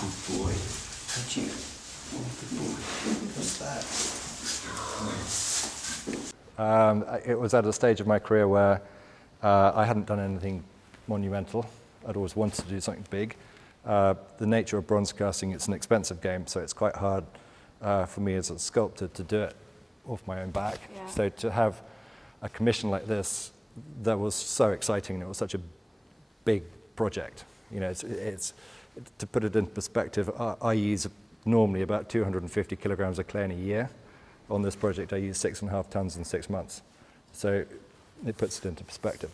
Good boy. Thank you. Oh, good boy. What's that? It was at a stage of my career where I hadn't done anything monumental. I'd always wanted to do something big. The nature of bronze casting, it's an expensive game, so it's quite hard for me as a sculptor to do it off my own back. Yeah. So to have a commission like this, that was so exciting. It was such a big project. You know, it's to put it in perspective, I use normally about 250 kilograms of clay in a year. On this project, I used 6.5 tons in 6 months. So it puts it into perspective.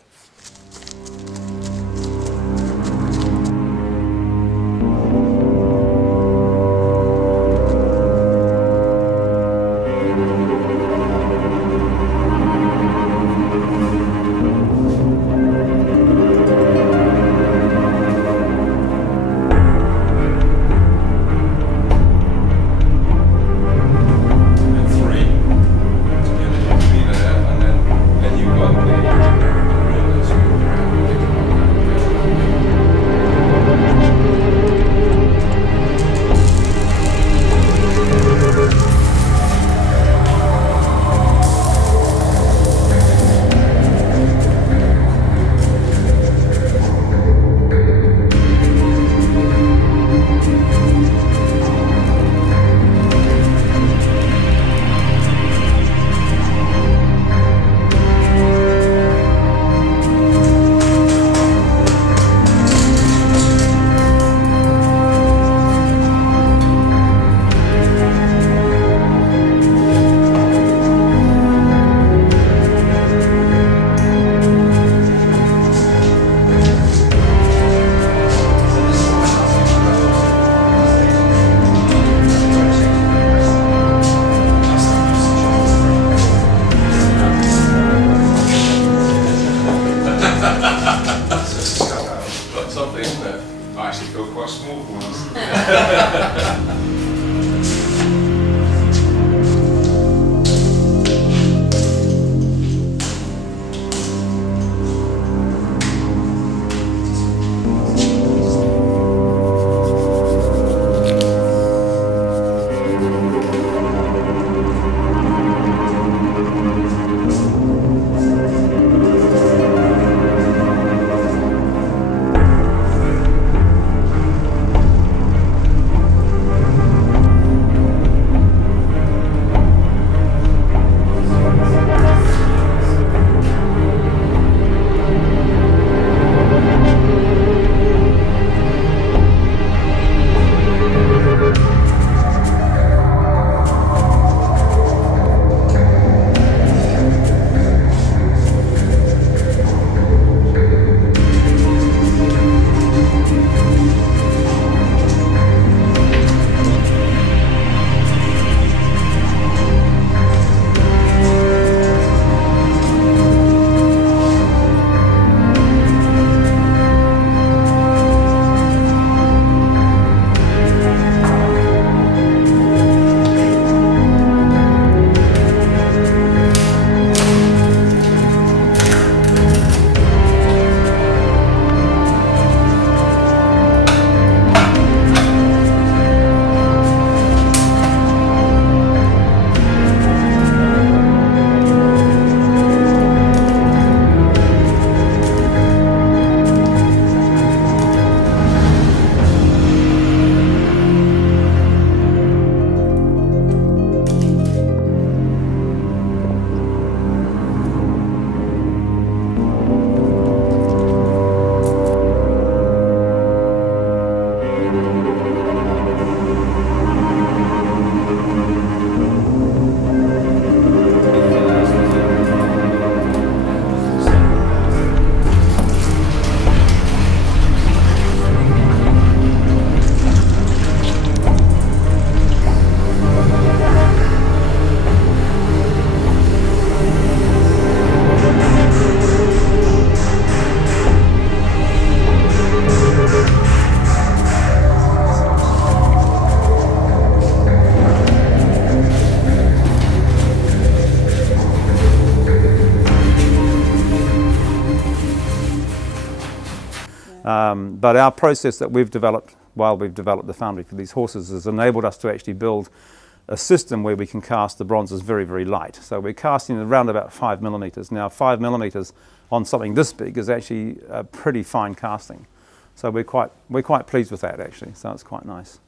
But our process that we've developed while we've developed the foundry for these horses has enabled us to actually build a system where we can cast the bronzes very, very light. So we're casting around about 5 millimeters. Now 5 millimeters on something this big is actually a pretty fine casting. So we're quite pleased with that actually, so it's quite nice.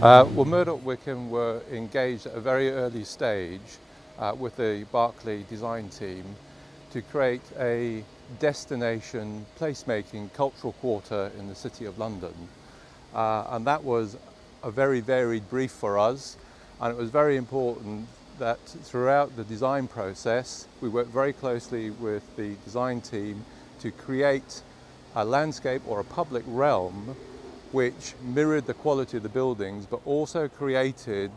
Well, Murdoch Wickham were engaged at a very early stage with the Berkeley design team to create a destination placemaking cultural quarter in the City of London. And that was a very varied brief for us, and it was very important that throughout the design process we worked very closely with the design team to create a landscape or a public realm which mirrored the quality of the buildings, but also created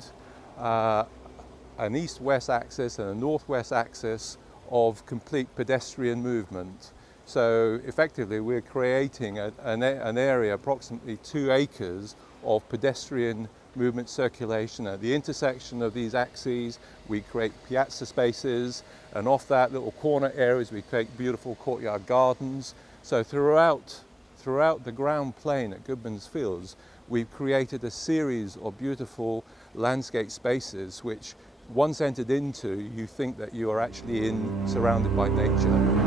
an east-west axis and a north-west axis of complete pedestrian movement. So effectively we're creating an area approximately 2 acres of pedestrian movement circulation. At the intersection of these axes we create piazza spaces, and off that little corner areas we create beautiful courtyard gardens. So throughout the ground plane at Goodman's Fields, we've created a series of beautiful landscape spaces which, once entered into, you think that you are actually surrounded by nature.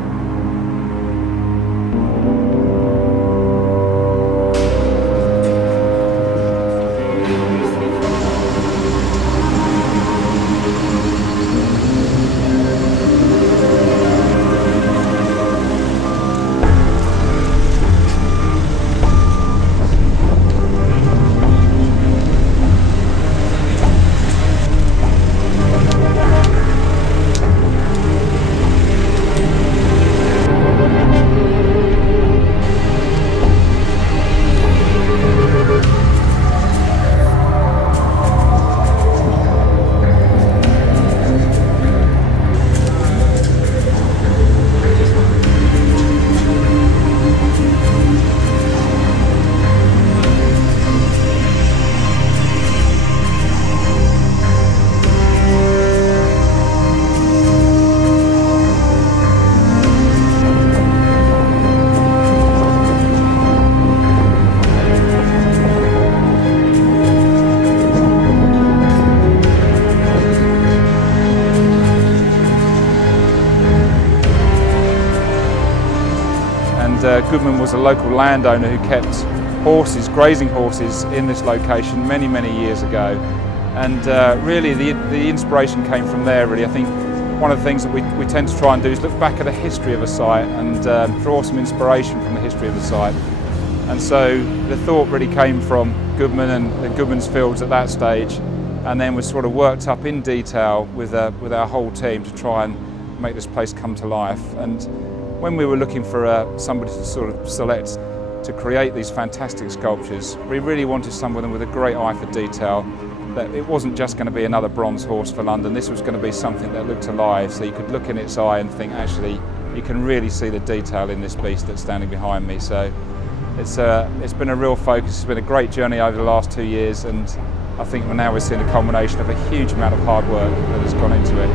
Goodman was a local landowner who kept horses, grazing horses, in this location many, many years ago. And really the inspiration came from there, really. I think one of the things that we tend to try and do is look back at the history of a site and draw some inspiration from the history of the site. And so the thought really came from Goodman and Goodman's Fields at that stage, and then was sort of worked up in detail with our whole team to try and make this place come to life. And when we were looking for somebody to sort of select to create these fantastic sculptures, we really wanted someone with a great eye for detail, that it wasn't just going to be another bronze horse for London. This was going to be something that looked alive, so you could look in its eye and think, actually, you can really see the detail in this beast that's standing behind me. So it's been a real focus. It's been a great journey over the last 2 years, and I think now we're seeing a culmination of a huge amount of hard work that has gone into it.